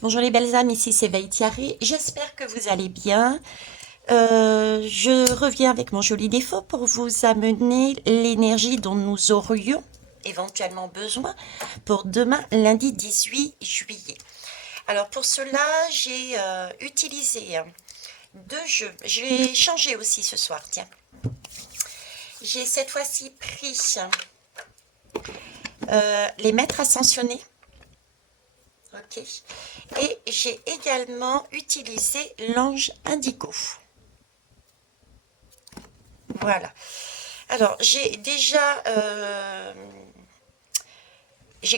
Bonjour les belles âmes, ici c'est Thierry. J'espère que vous allez bien. Je reviens avec mon joli défaut pour vous amener l'énergie dont nous aurions éventuellement besoin pour demain, lundi 18 juillet. Alors pour cela, j'ai utilisé deux jeux. Je vais changer aussi ce soir, tiens. J'ai cette fois-ci pris les maîtres ascensionnés. Ok. Et j'ai également utilisé l'ange indigo. Voilà. Alors, j'ai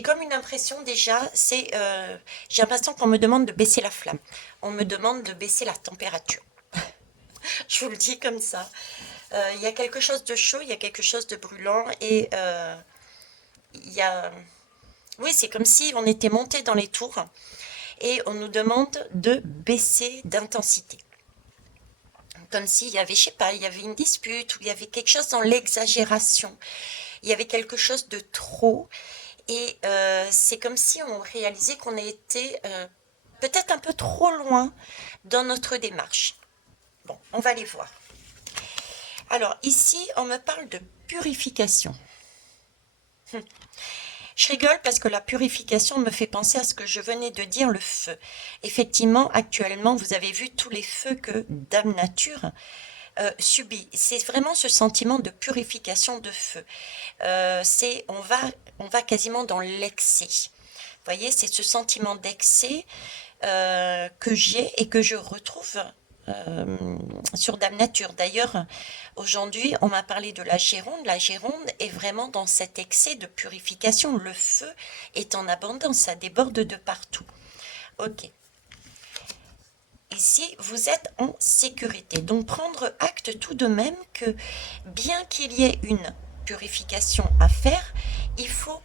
comme une impression déjà, j'ai l'impression qu'on me demande de baisser la flamme. On me demande de baisser la température. Je vous le dis comme ça. Il y a quelque chose de chaud, il y a quelque chose de brûlant et il y a... Oui, c'est comme si on était monté dans les tours et on nous demande de baisser d'intensité. Comme s'il y avait, je sais pas, il y avait une dispute ou il y avait quelque chose dans l'exagération. Il y avait quelque chose de trop. Et c'est comme si on réalisait qu'on a été peut-être un peu trop loin dans notre démarche. Bon, on va les voir. Alors ici, on me parle de purification. Je rigole parce que la purification me fait penser à ce que je venais de dire, le feu. Effectivement, actuellement, vous avez vu tous les feux que Dame Nature subit. C'est vraiment ce sentiment de purification de feu. On va quasiment dans l'excès. Vous voyez, c'est ce sentiment d'excès que j'ai et que je retrouve sur Dame Nature. D'ailleurs, aujourd'hui, on m'a parlé de la Gironde. La Gironde est vraiment dans cet excès de purification. Le feu est en abondance, ça déborde de partout. Ok. Ici, vous êtes en sécurité. Donc, prendre acte tout de même que, bien qu'il y ait une purification à faire, il faut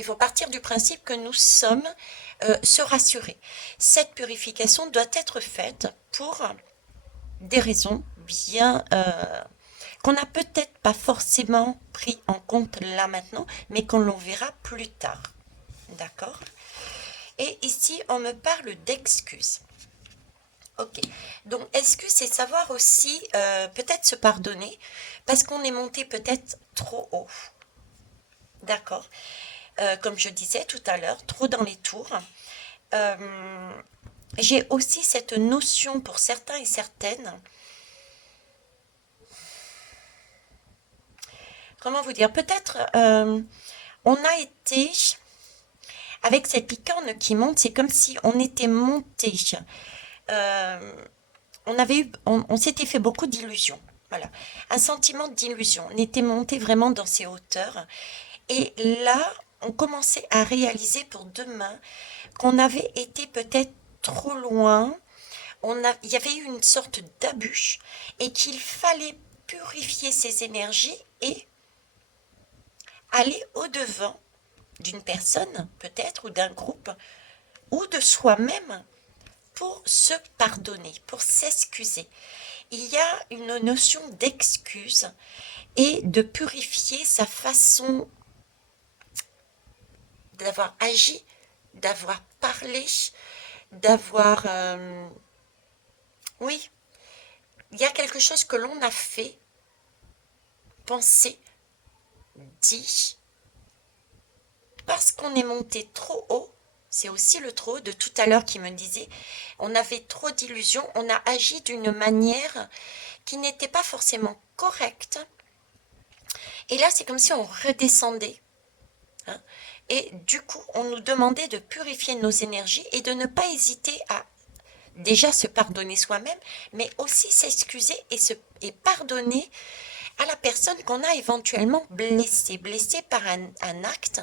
il faut partir du principe que nous sommes se rassurer. Cette purification doit être faite pour des raisons bien qu'on n'a peut-être pas forcément pris en compte là maintenant, mais qu'on l'on verra plus tard. D'accord. Et ici, on me parle d'excuses. Ok. Donc, excuse, c'est savoir aussi peut-être se pardonner parce qu'on est monté peut-être trop haut. D'accord. Comme je disais tout à l'heure, trop dans les tours. Euh, j'ai aussi cette notion pour certains et certaines, comment vous dire, peut-être on a été, avec cette licorne qui monte, c'est comme si on était monté, euh, on s'était fait beaucoup d'illusions. Voilà, un sentiment d'illusion. On était monté vraiment dans ces hauteurs. Et là, on commençait à réaliser pour demain qu'on avait été peut-être trop loin, il y avait eu une sorte d'abus et qu'il fallait purifier ces énergies et aller au-devant d'une personne peut-être ou d'un groupe ou de soi-même pour se pardonner, pour s'excuser. Il y a une notion d'excuse et de purifier sa façon d'avoir agi, d'avoir parlé, d'avoir... oui, il y a quelque chose que l'on a fait, pensé, dit, parce qu'on est monté trop haut. C'est aussi le trop haut de tout à l'heure qui me disait, on avait trop d'illusions, on a agi d'une manière qui n'était pas forcément correcte. Et là, c'est comme si on redescendait, hein. Et du coup, on nous demandait de purifier nos énergies et de ne pas hésiter à déjà se pardonner soi-même, mais aussi s'excuser et pardonner à la personne qu'on a éventuellement blessée, blessée par un acte,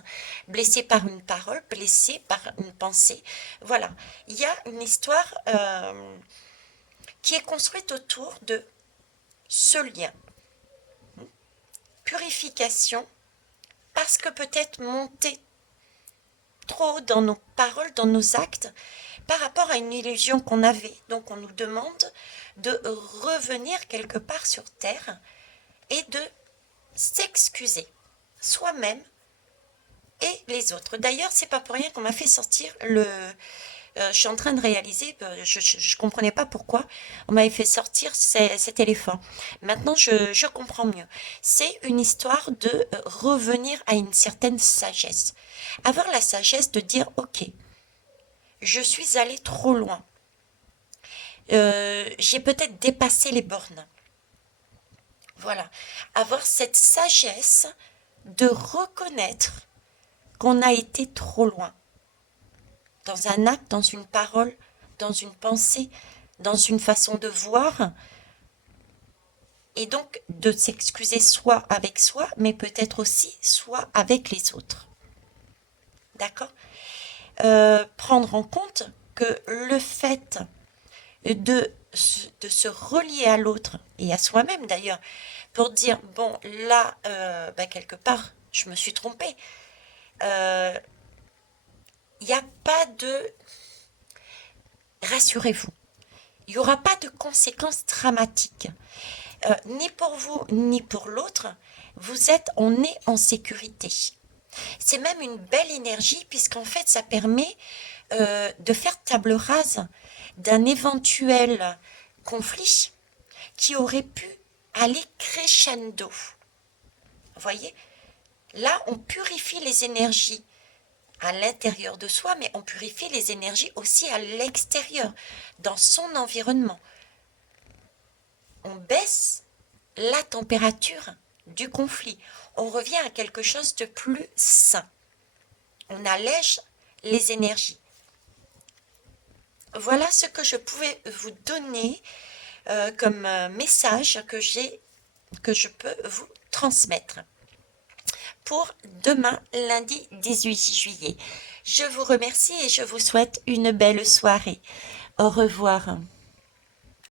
blessée par une parole, blessée par une pensée. Voilà, il y a une histoire qui est construite autour de ce lien. Purification, parce que peut-être monter trop dans nos paroles, dans nos actes, par rapport à une illusion qu'on avait. Donc on nous demande de revenir quelque part sur Terre et de s'excuser soi-même et les autres. D'ailleurs, c'est pas pour rien qu'on m'a fait sortir Je suis en train de réaliser, je comprenais pas pourquoi on m'avait fait sortir cet éléphant. Maintenant, je comprends mieux. C'est une histoire de revenir à une certaine sagesse. Avoir la sagesse de dire, ok, je suis allé trop loin. J'ai peut-être dépassé les bornes. Voilà. Avoir cette sagesse de reconnaître qu'on a été trop loin. Dans un acte, dans une parole, dans une pensée, dans une façon de voir. Et donc de s'excuser soit avec soi, mais peut-être aussi soit avec les autres. D'accord. Prendre en compte que le fait de se relier à l'autre et à soi-même d'ailleurs, pour dire, bon, là, quelque part, je me suis trompée. Il n'y a pas de... Rassurez-vous, il n'y aura pas de conséquences dramatiques. Ni pour vous, ni pour l'autre, on est en sécurité. C'est même une belle énergie puisqu'en fait, ça permet de faire table rase d'un éventuel conflit qui aurait pu aller crescendo. Vous voyez? Là, on purifie les énergies à l'intérieur de soi, mais on purifie les énergies aussi à l'extérieur, dans son environnement. On baisse la température du conflit. On revient à quelque chose de plus sain. On allège les énergies. Voilà ce que je pouvais vous donner comme message que je peux vous transmettre pour demain, lundi 18 juillet. Je vous remercie et je vous souhaite une belle soirée. Au revoir.